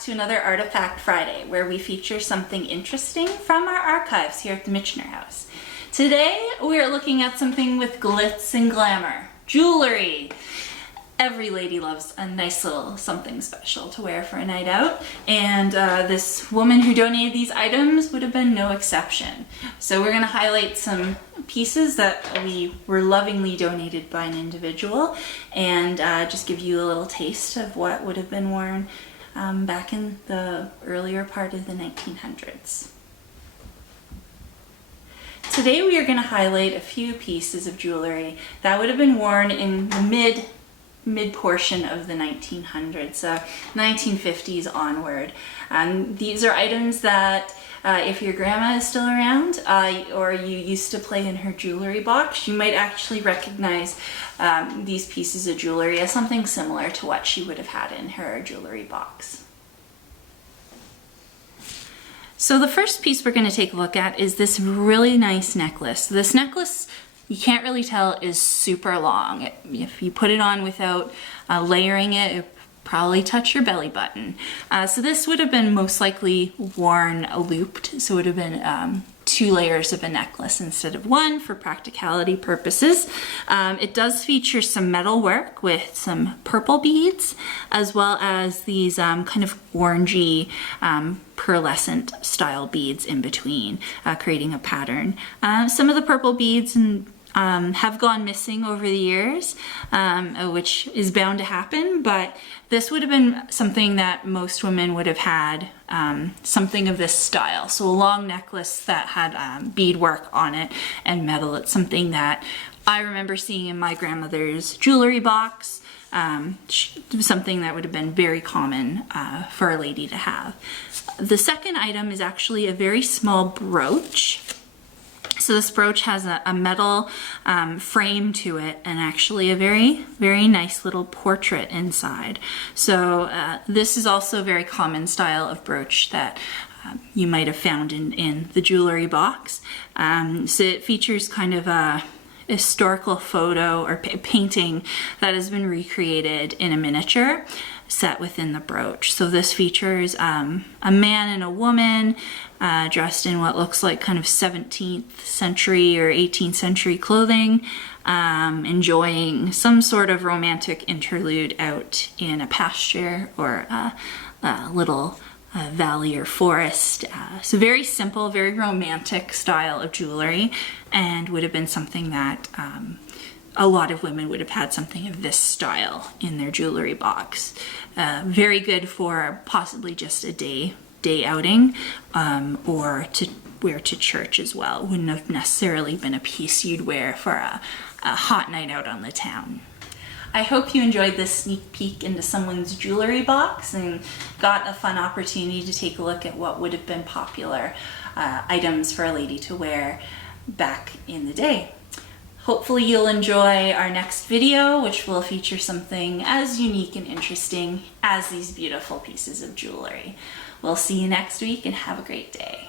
to another Artifact Friday, where we feature something interesting from our archives here at the Michener House. Today, we're looking at something with glitz and glamour, jewelry. Every lady loves a nice little something special to wear for a night out, and this woman who donated these items would have been no exception. So we're going to highlight some pieces that we were lovingly donated by an individual, and just give you a little taste of what would have been worn back in the earlier part of the 1900s. Today we are going to highlight a few pieces of jewelry that would have been worn in the mid portion of the 1900s, 1950s onward. These are items that if your grandma is still around or you used to play in her jewelry box, you might actually recognize these pieces of jewelry as something similar to what she would have had in her jewelry box. So the first piece we're going to take a look at is this really nice necklace. This necklace, you can't really tell, is super long. If you put it on without layering it, it probably touch your belly button. So this would have been most likely worn looped, so it would have been 2 layers of a necklace instead of 1 for practicality purposes. It does feature some metal work with some purple beads, as well as these kind of orangey pearlescent style beads in between, creating a pattern. Some of the purple beads have gone missing over the years, which is bound to happen, but this would have been something that most women would have had, something of this style. So a long necklace that had beadwork on it and metal. It's something that I remember seeing in my grandmother's jewelry box, something that would have been very common for a lady to have. The second item is actually a very small brooch. So this brooch has a metal frame to it, and actually a very, very nice little portrait inside. So this is also a very common style of brooch that you might have found in the jewelry box. So it features kind of a historical photo or painting that has been recreated in a miniature set within the brooch. So this features a man and a woman dressed in what looks like kind of 17th century or 18th century clothing, enjoying some sort of romantic interlude out in a pasture or a little valley or forest. So very simple, very romantic style of jewelry, and would have been something that a lot of women would have had something of this style in their jewelry box. Very good for possibly just a day outing, or to wear to church as well. Wouldn't have necessarily been a piece you'd wear for a hot night out on the town. I hope you enjoyed this sneak peek into someone's jewelry box and got a fun opportunity to take a look at what would have been popular items for a lady to wear back in the day. Hopefully you'll enjoy our next video, which will feature something as unique and interesting as these beautiful pieces of jewelry. We'll see you next week, and have a great day.